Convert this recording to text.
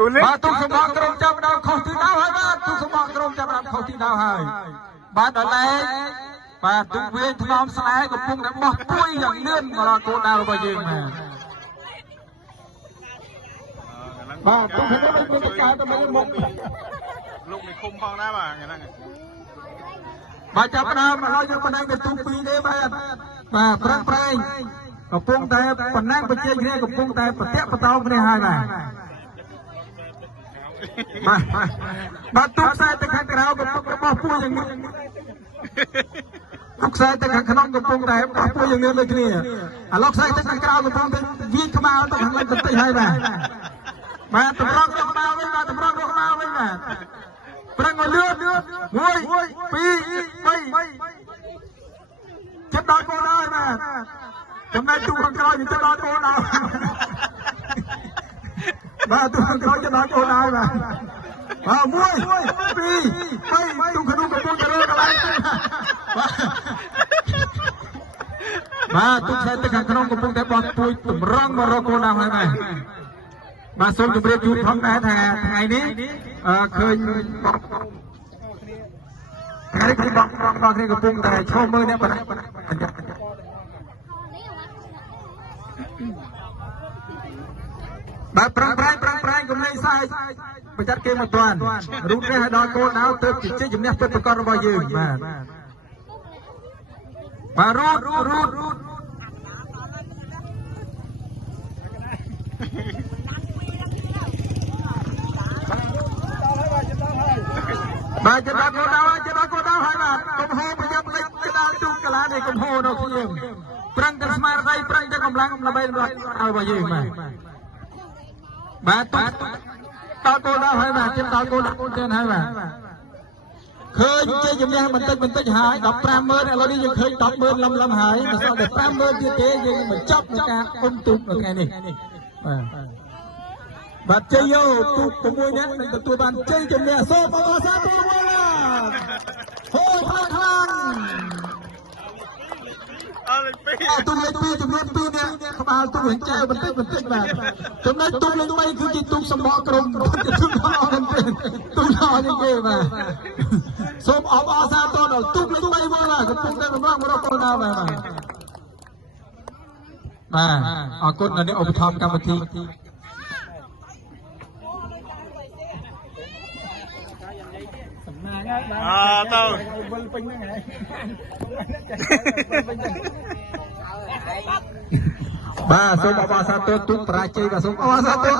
បាទទុកសម្បកក្រុមចាប់ដល់ខុសទីដល់ហើយបាទទុកសម្បកក្រុមចាប់ដល់ខុសទីដល់ហើយបាទដល់ឡែកបាទទុកវាថ្នមស្នេហ៍កំពុងតែបោះពួយយ៉ាងលឿនមកដល់គោលដៅរបស់យើងបាទទុកនេះមិនមានប្រការទៅមុខលោកនេះឃុំផងដែរបាទហ្នឹងបាទចាប់ផ្ដើមឥឡូវយើងបណ្ដឹងទៅទុកពីរទេបាទប្រឹងប្រែងកំពុងតែបណ្ណាំងបច្ចេកគ្នាកំពុងតែប្រតិបត្តិគ្នាហើយបាទទុកខ្សែទៅខាងក្រៅកំពុងតែបោះពួយយ៉ាងនេះទុកខ្សែទៅខាងក្នុងកំពុងតែបោះពួយយ៉ាងនេះដូចគ្នាឥឡូវខ្សែទៅខាងក្រៅកំពុងតែវាខ្មៅទៅខាងលើបន្តិចហើយបាទតម្រង់រកមកវិញបាទតម្រង់រកមកវិញបាទប្រឹងឲ្យលឿន1 2 3 ចិត្តដល់គោលដៅបាទចំណែកទូខាងក្រោយវាចិត្តដល់គោលដៅបាទទូខាងក្រោយចិត្តដល់គោលដៅបាទ1 2 3ទូក្នុងកំពុងតែរើកន្លែងបាទទូខ្សែទៅខាងក្នុងកំពុងតែបោះពួយតម្រង់មករកគោលដៅហើយបាទសូមជម្រាបជូនផងដែរថាថ្ងៃនេះឃើញថ្ងៃនេះបងគ្នាកំពុងតែឈោមមើលអ្នកបាទប្រឹងប្រែងកុំលេងសើចបញ្ចាត់គេមកទាន់រូបនេះឲ្យដល់គោលដៅទើបជិះជំនះពិតប្រាកដរបស់យើងបាទរូតបាទចិត្តដល់គោលដៅហើយបាទកុំហូរប្រយ័ត្នលេចចិត្តដល់ទូកលានេះកុំហូរនៅខ្ញុំប្រឹងតែស្មារតីប្រឹងតែកម្លាំងដើម្បីរត់ឲ្យរបស់យើងបាទដល់គោលដៅហើយបាទចិត្តដល់គោលដៅទៀតហើយបាទឃើញជ័យជំនះបន្តិចហើយ150000ឥឡូវនេះយើងឃើញ100000លំហើយមិនសល់តែ50000ទៀតទេយើងបញ្ចប់នឹងការអ៊ុំទូកនៅថ្ងៃនេះបាទជ័យយោទូក6នាក់នឹងទទួលបានជ័យជំនះសូមអបអរសាទរមួយហូរខ្លាំងទូកលេខ2ចំនួន2នាក់ក្បាលទូកវិញចែវបន្តិចបាទចំណែកទូកលេខ3គឺជាទូកសម្បកក្រុមទូកល្អមែនទេទូកល្អជាងគេបាទសូមអបអរសាទរដល់ទូកលេខ3មកបាទកំពុងតែរំលងរកគោលដៅបាទអរគុណដល់អ្នកឧបត្ថម្ភកម្មវិធីទៅបាទសូមអបអរសាទរទូកបរាជ័យបាទសូមអបអរសាទរ